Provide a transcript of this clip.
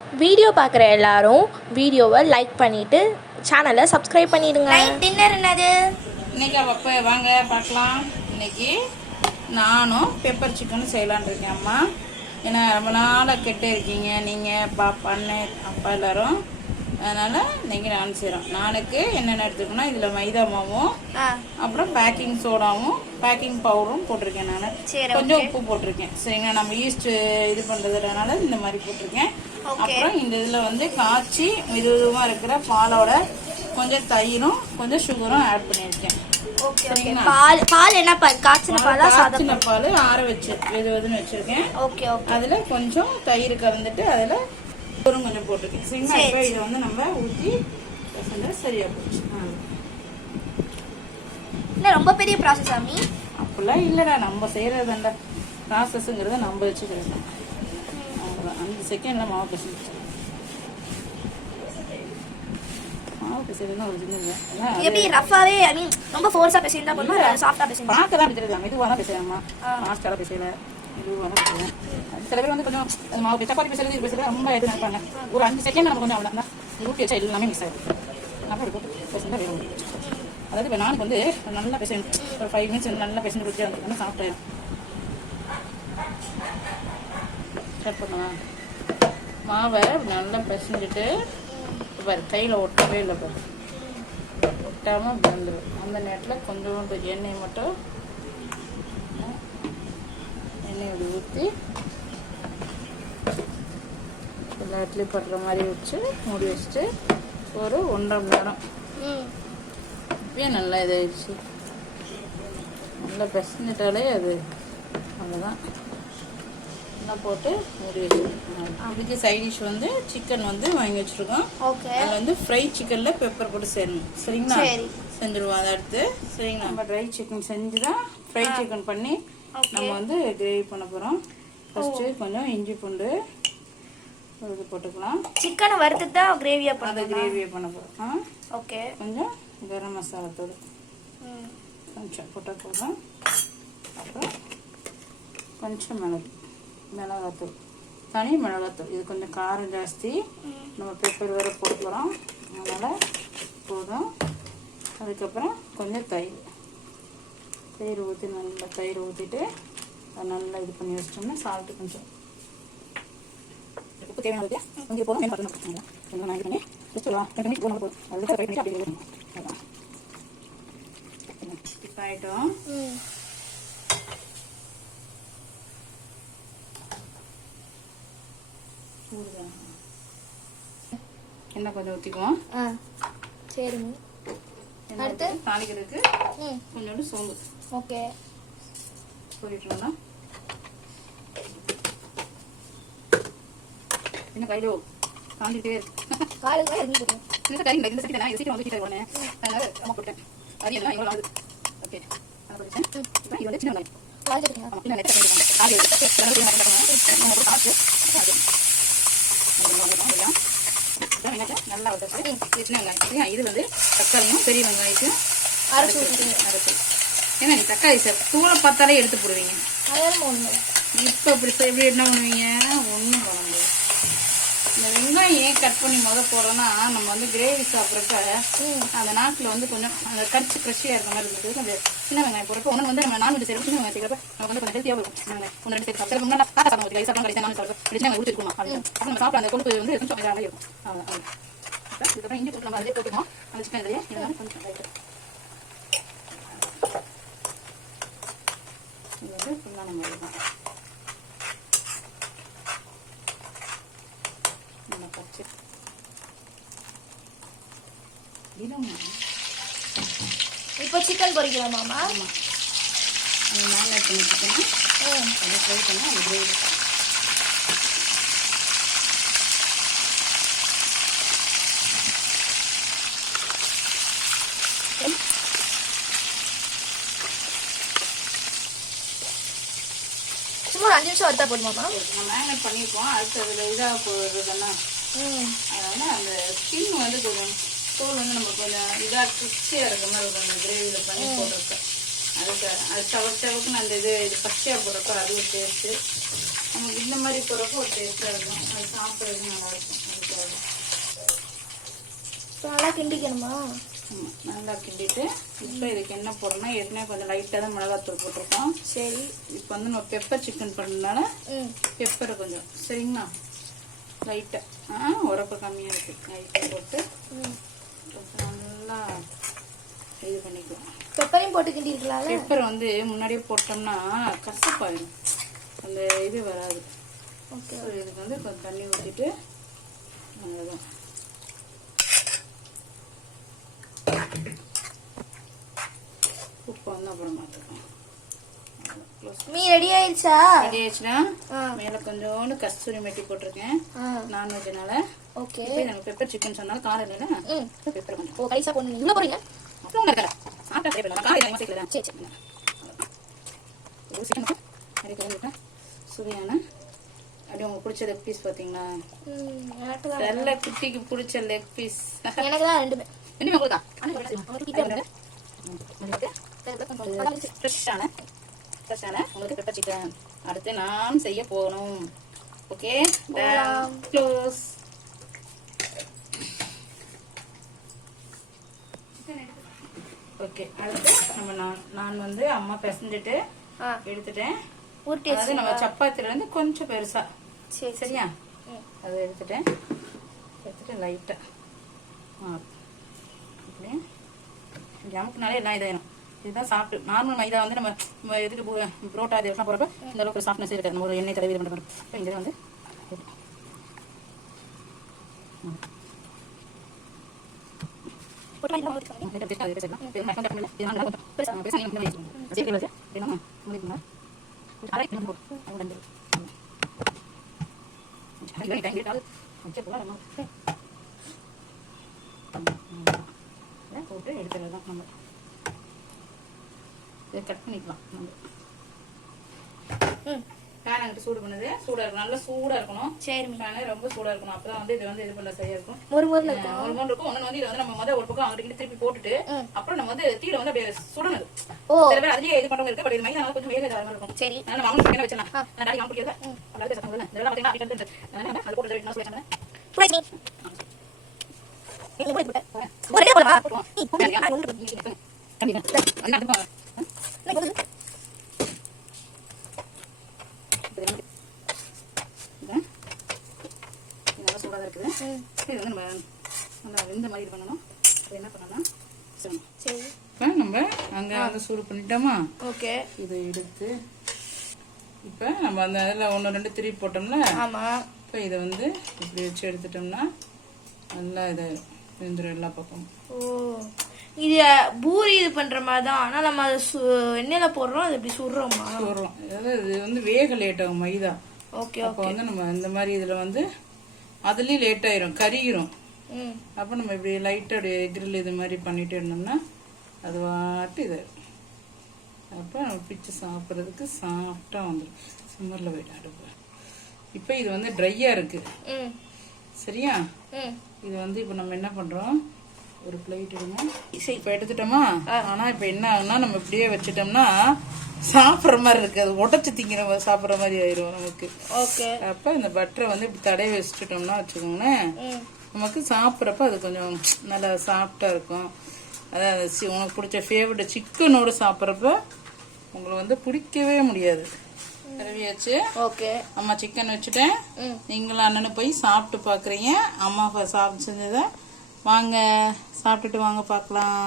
Video பார்க்குற எல்லாரும் வீடியோவை லைக் பண்ணிவிட்டு சேனலை சப்ஸ்கிரைப் பண்ணிடுங்க. டின்னர் என்னது? இன்றைக்கி அப்போ வாங்க பார்க்கலாம். இன்றைக்கி நானும் பெப்பர் சிக்கனும் செய்யலான் இருக்கேன் அம்மா. ஏன்னா ரொம்ப நாளாக கெட்டே இருக்கீங்க நீங்கள் பாப்பா அண்ணன் அப்பா எல்லோரும். அதனால் இன்றைக்கி நான் செய்கிறோம். நானுக்கு என்னென்ன எடுத்துக்கணும், இதில் மைதா மாவும் அப்புறம் பேக்கிங் சோடாவும் பேக்கிங் பவுடரும் போட்டிருக்கேன். நான் கொஞ்சம் உப்பு போட்டிருக்கேன். சரிங்களா, நம்ம ஈஸ்ட் இது பண்ணுறதுனால இந்த மாதிரி போட்டிருக்கேன். அப்புறம் இந்த இதில் வந்து காய்ச்சி மிதுவாக இருக்கிற பாலோட கொஞ்சம் தயிரும் கொஞ்சம் சுகரும் ஆட் பண்ணியிருக்கேன். பால் என்ன பால்? காய்ச்சின பாலா? காய்ச்சின பால் ஆற வச்சு வெதுன்னு வச்சுருக்கேன். Okay okay. அதில் கொஞ்சம் தயிர் கலந்துட்டு அதில் சுகரும் கொஞ்சம் போட்டிருக்கேன். சரிங்களா, இப்போ இதை வந்து நம்ம ஊற்றி சரியாக போச்சு. இல்லை ரொம்ப பெரிய ப்ராசஸ் ஆமி? அப்படிலாம் இல்லைடா, நம்ம செய்கிறது தான்டா ப்ராசஸ்ங்கிறத நம்ம வச்சுக்கிறோம். 5 செகண்டில் மாவு பிசைஞ்சு எப்படி ரஃபாவே ஐ மீன் ரொம்ப ஃபோர்ஸா பேசினா போதுமா சாஃப்ட்டா பேசினா? பாக்க தான் பேசுறேன். மெதுவா தான் பேசுறேன்மா. ஃபாஸ்டா பேசல. மெதுவா தான் பேசுறேன். சில பேர் வந்து கொஞ்சம் மாவு சப்பாத்தி பேசுறது ரொம்ப இது நினைப்பாங்க. ஒரு 5 செகண்ட் நம்ம கொஞ்சம் அவ்வளவுதான். ஊட்டி வச்சா எல்லாமே மிக்ஸ் ஆயிடும். அப்புறம் இருக்கும் பேசுனா வேணும். அதாவது இப்போ நான் வந்து நல்லா பேசுறேன். ஒரு 5 மினிட்ஸ் நல்லா பேசிட்டு குடிச்சு வந்து சாப்பிட்டேன். ஸ்டார்ட் பண்ணலாம். மாவை நல்லா பிசைஞ்சிட்டு பாரு, கையில் ஒட்டவே இல்லை பாரு, ஒட்டாமல் வந்துடும். அந்த நேரத்தில் கொஞ்சோண்டு எண்ணெய் மட்டும் எண்ணெய் இப்படி ஊற்றி எல்லா இடத்துலையும் படுற மாதிரி வச்சு மூடி வச்சுட்டு ஒரு 1.5 மணி நேரம் இப்பயே நல்லா இதாகிடுச்சு. நல்லா பிசைஞ்சிட்டாலே அது அவ்வளோதான். போட்டு மூடி வச்சுருக்கோம். அதுக்கு சைட் டிஷ் வந்து சிக்கன் வந்து வாங்கி வச்சுருக்கோம். அதில் வந்து ஃப்ரை சிக்கனில் பெப்பர் போட்டு சேரணும். சரிங்களா, செஞ்சுருவோம். அதை அடுத்து சரிங்களா, நம்ம ட்ரை சிக்கன் செஞ்சு தான் ஃப்ரை சிக்கன் பண்ணி நம்ம வந்து கிரேவி பண்ண போகிறோம். ஃபஸ்ட்டு கொஞ்சம் இஞ்சி பூண்டு இது போட்டுக்கலாம். சிக்கனை வறுத்து தான் கிரேவியாக பண்ண, அதை கிரேவியை பண்ண போகிறோம். ஓகே. கொஞ்சம் கரம் மசாலா தூள் கொஞ்சம் போட்டால் போதும். அப்புறம் கொஞ்சம் மிளகாத்தூள், தனி மிளகாத்தூள். இது கொஞ்சம் காரம் ஜாஸ்தி, நம்ம பெப்பர் வேறு போட்டுக்கிறோம், அதனால் போதும். அதுக்கப்புறம் கொஞ்சம் தயிர் ஊற்றி நல்லா தயிர் ஊற்றிட்டு அதை நல்லா இது பண்ணி வச்சிட்டோம்னா சால்ட்டு கொஞ்சம் உப்பு தேவையான கொஞ்சம் போதும். கொஞ்சம் நான் இது பண்ணி வச்சுக்கலாம். போதும். அதுக்கு ட்ரை பண்ணி அப்படி அதான் இப்போ ஆகிட்டோம். என்ன கொஞ்சம் ஊற்றிக்குவோம். சரிங்க. அடுத்து தாளிக்கிறதுக்கு கொஞ்சோண்டு சோம்பு. ஓகே, சொல்லிட்டோம்னா என்ன கையிலோ தாண்டிட்டே இருக்கு. காலையில் இறங்கி போடுவோம். இந்த சீக்கிரம் நான் சீக்கிரம் வந்து உடனே அதனால அம்மா போட்டேன். அது எல்லாம் எவ்வளோ ஆகுது? ஓகே, அதை படித்தேன். இப்போ இது வந்து சின்ன வெங்காயம். நல்லா வதச்சு சின்ன வெங்காயம். இது வந்து தக்காளியும் பெரிய வெங்காயத்தையும் அரைச்சு. ஏன்னா நீ தக்காளி சார் தூளை பார்த்தாலே எடுத்து போடுவீங்க. இப்போ எப்படி என்ன பண்ணுவீங்க? ஒன்றும் பண்ண முடியாது. இந்த வெங்காயம் ஏன் கட் பண்ணி போடுறோன்னா, நம்ம வந்து கிரேவி சாப்பிட்றப்ப அந்த நாட்டில் வந்து கொஞ்சம் அந்த கடிச்சு ஃப்ரெஷ்ஷாக இருக்க மாதிரி இருந்தது. கொஞ்சம் சின்ன வெங்காயம் போடுறப்ப ஒன்று வந்து நம்ம நான்வெஜ் செய்யறப்ப சின்ன வெங்காயம் செய்யறப்ப நமக்கு வந்து கொஞ்சம் ஹெல்த்தியாக இருக்கும். 1-2 சேர்த்து சாப்பிட்டு முன்னாடி காசை சாப்பிட முடியாது. சாப்பிட கிடைச்சா நான் சாப்பிட்டு சின்ன வெங்காயம் ஊற்றிருக்கணும். அப்புறம் நம்ம சாப்பிட அந்த கொழுப்பு வந்து கொஞ்சம் இதாக இருக்கும். இதுக்கப்புறம் இஞ்சி போட்டு நம்ம அதிலே போட்டுக்கணும். அந்த சிக்கன் இதுலேயே இதெல்லாம் கொஞ்சம் இது வந்து ஃபுல்லாக நம்ம இருக்கும். நம்ம பச்சை இப்போ சிக்கன் பொரிக்கலாமாம்மா? ஆமாம், அந்த மேரினேட் பண்ணி சிக்கனை அதை ஃப்ரை பண்ணால் அந்த கிரேவி சும்மா 5 நிமிஷம் வறுத்தா போதுமாம்மா? நம்ம மேரினேட் பண்ணியிருக்கோம். அடுத்து அதில் இதாக போடுறதுன்னா அதனால் அந்த ஸ்கின் வந்து கொஞ்சம் தோல் வந்து நம்ம கொஞ்சம் இதாக கிறிஸ்பியாக இருக்க மாதிரி இருக்கும். அந்த கிரேவியில் பண்ணி போடுறப்ப அதுக்கு அது சவக்குன்னு அந்த இது பச்சையாக போடுறப்ப அது ஒரு டேஸ்ட்டு. நமக்கு இந்த மாதிரி போகிறப்போ ஒரு டேஸ்ட்டாக இருக்கும், அது சாப்பிட்றதுக்கு நல்லாயிருக்கும். அதுக்காக நல்லா கிண்டிக்கணுமா? ஆமாம், நல்லா கிண்டிட்டு இப்போ இதுக்கு என்ன போடுறோம்னா ஏற்கனவே கொஞ்சம் லைட்டாக தான் மிளகாத்தூள் போட்டிருக்கோம். சரி, இப்போ வந்து நம்ம பெப்பர் சிக்கன் பண்ணுறதுனால பெப்பரை கொஞ்சம் சரிங்களா லைட்டாக உரப்பு கம்மியாக இருக்குது லைட்டாக போட்டு நல்லா இது பண்ணிக்கலாம். பெப்பரையும் போட்டு கிண்டிருக்கலாம். பெப்பர் வந்து முன்னாடியே போட்டோம்னா கசப்பாயிடும், அந்த இது வராது. ஓகே, இதுக்கு வந்து கொஞ்சம் தண்ணி ஊற்றிட்டு அவ்வளோதான். உப்பு வந்து அப்புறம் மாற்றிக்கலாம். மீன் ரெடி ஆயிடுச்சா? ரெடி ஆயிடுச்சுன்னா மேலே கொஞ்சோண்டு கஸ்தூரி மெட்டி போட்டிருக்கேன் நான்வெஜ்னால. ஓகே, நம்ம பெப்பர் சிக்கன் சொன்னாலும் காரம் இல்லைன்னா பெப்பர் கொஞ்சம். ஓ கடைசா பொண்ணு இவ்வளோ போறீங்க? அப்புறம் சாப்பிட்டா சரி சரி சுவையான அப்படியே உங்களுக்கு பிடிச்ச லெக் பீஸ் பார்த்தீங்களா? நல்ல குட்டிக்கு பிடிச்ச லெக் பீஸ். எனக்கு தான் ரெண்டுமே உங்களுக்கு ஃப்ரெஷ்ஷான உங்களுக்கு பெப்பர் சிக்கன் அடுத்து நான் செய்ய போகணும். Okay, close. ஓகே, அடுத்து நம்ம நான் வந்து அம்மா பிசைஞ்சிட்டு எடுத்துட்டேன். அதாவது நம்ம சப்பாத்தில இருந்து கொஞ்சம் பெருசா சரியா அதை எடுத்துட்டு லைட்டா இப்படி ஜமுக்குனாலே எல்லாம் இதாயிரும். இதுதான் சாப்பிட்டு நார்மல் மைதா வந்து நம்ம எதுக்கு புரோட்டா இதெல்லாம் போறப்ப இந்த அளவுக்கு சாஃப்ட்னஸ் இருக்காது. நம்ம ஒரு எண்ணெய் தடவி இது பண்ணுறோம். இந்த வந்து போட்டு எடுத்துடலாம். நம்ம இதை கட் பண்ணிக்கலாம். நம்ம பேன் அங்கிட்டு சூடு பண்ணுது, சூடா இருக்கணும், நல்லா சூடா இருக்கணும். சரி, பேன் ரொம்ப சூடா இருக்கணும், அப்பதான் வந்து இது வந்து இது பண்ண சரியா இருக்கும். ஒரு மோர் இருக்கும். ஒண்ணு வந்து இது வந்து நம்ம ஒரு பக்கம் அங்கிட்டு திருப்பி போட்டுட்டு அப்புறம் நம்ம வந்து தீல வந்து அப்படியே சுடணும். சில பேர் அதுலயே இது பண்றவங்க இருக்கு, பட் இது மைதா கொஞ்சம் வேக மாதிரி இருக்கும். சரி, நம்ம அவங்க என்ன வச்சலாம் நான் டாடி காமிக்கிறது அதனால சத்தம் வருது. இதெல்லாம் பாத்தீங்கன்னா அப்படியே வந்து அது போட்டு வெயிட் நான் சொல்றேன். ஒரே போடுமா கண்டிப்பா சூடாக இருக்குது. இது வந்து நம்ம நல்லா இந்த மாதிரி பண்ணணும். என்ன பண்ணணும் சரி, இப்போ நம்ம அங்கே வந்து சூடு பண்ணிட்டோமா? ஓகே, இதை எடுத்து இப்போ நம்ம அந்த அதில் ஒன்று ரெண்டு திருப்பி போட்டோம்ல. ஆமாம், இப்போ இதை வந்து இப்படி வச்சு எடுத்துட்டோம்னா நல்லா இதை வெந்துடும் எல்லா பக்கமும். ஓ, இது பூரி இது பண்ற மாதிரி தான். ஆனா நம்ம அதை எண்ணெயில போடுறோம், அது இப்படி சுடுறோமா? சுடுறோம். அதாவது இது வந்து வேக லேட் ஆகும் மைதா. ஓகே, அப்போ வந்து நம்ம இந்த மாதிரி இதில் வந்து அதுலேயும் லேட் ஆயிரும், கறிகிறோம். அப்போ நம்ம இப்படி லைட்டாக அப்படியே கிரில் இது மாதிரி பண்ணிட்டு இருந்தோம்னா அது வாட்டு இது. அப்போ நம்ம பிச்சு சாப்பிட்றதுக்கு சாஃப்டாக வந்துடும். சிம்மரில் போயிட்டு அடுப்பு. இப்போ இது வந்து ட்ரையாக இருக்கு சரியா? இது வந்து இப்போ நம்ம என்ன பண்ணுறோம், ஒரு பிளேட் எடுங்க. இப்போ எடுத்துட்டோமா? ஆனால் இப்போ என்ன ஆகுனா நம்ம இப்படியே வச்சுட்டோம்னா சாப்பிட்ற மாதிரி இருக்கு, அது உடச்சி திங்கிற சாப்பிட்ற மாதிரி ஆயிரும் நமக்கு. ஓகே, அப்போ இந்த பட்டரை வந்து இப்படி தடவி வச்சுட்டோம்னா வச்சுக்கோங்களேன், நமக்கு சாப்பிட்றப்ப அது கொஞ்சம் நல்லா சாஃப்டாக இருக்கும். அதாவது உனக்கு பிடிச்ச ஃபேவரட் சிக்கனோடு சாப்பிட்றப்ப உங்களுக்கு வந்து பிடிக்கவே முடியாது. தடவியாச்சு. ஓகே, அம்மா சிக்கன் வச்சுட்டேன். நீங்களும் அண்ணனு போய் சாப்பிட்டு பார்க்குறீங்க. அம்மா சாப்பிட்டு செஞ்சதை வாங்க சாப்பிட்டுட்டு வாங்க பார்க்கலாம்.